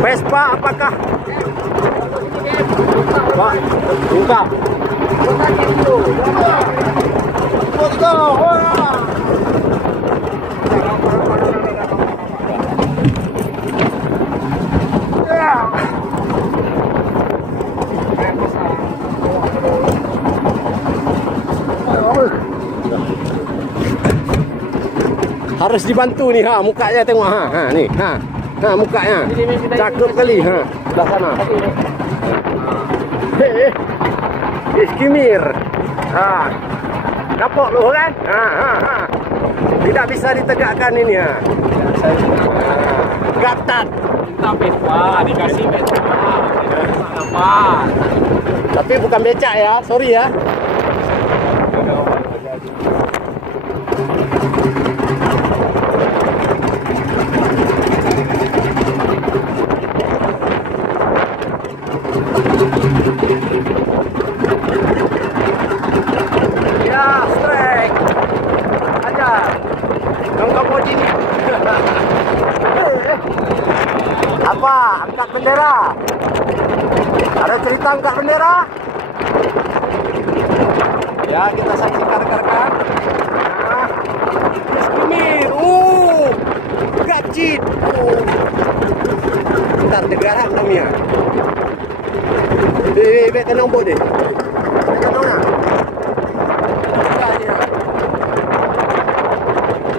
Vespa apakah? Pak, buka. Harus dibantu nih, ha, mukanya tengok, ha, nih, ha, mukanya, cakep kali, ha, sebelah sana. Iskimir, ha, nampak lu kan, tidak bisa ditegakkan ini, ha, gatat. Minta Vespa, dikasih Vespa, apa? Tapi bukan becak ya, sorry ya. Ya, strike. Ajar. Nongkrong moji ni. Apa? Angkat bendera. Ada cerita angkat bendera? Ya, kita saksikan rekan-rekan. Iskimir. Gacit. Bentar, degarak namanya. Bebek kena ombok deh. Kena mana?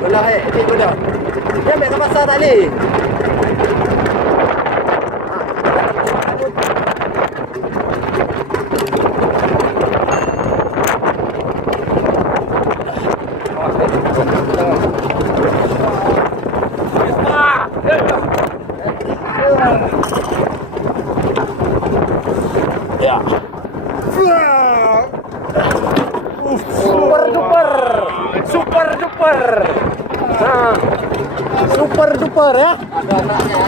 Belah ini belah. Dia ambil ke pasar tak ni? Ya. Super duper. Super duper. Nah. Super duper ya. Ada anaknya.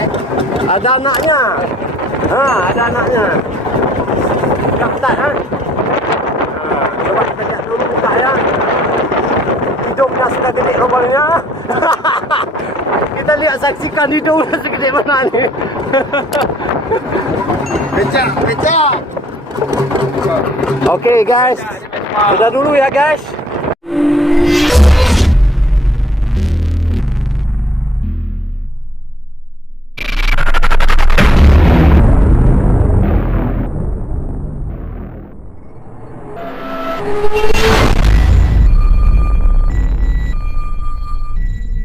Ada anaknya. Ada anaknya. Kapten, ha? Coba kita lihat dulu buka ya. Hidungnya sudah gede lubangnya. Kita lihat saksikan hidungnya segede mana ni. Becak. Okey guys. Sudah dulu ya guys.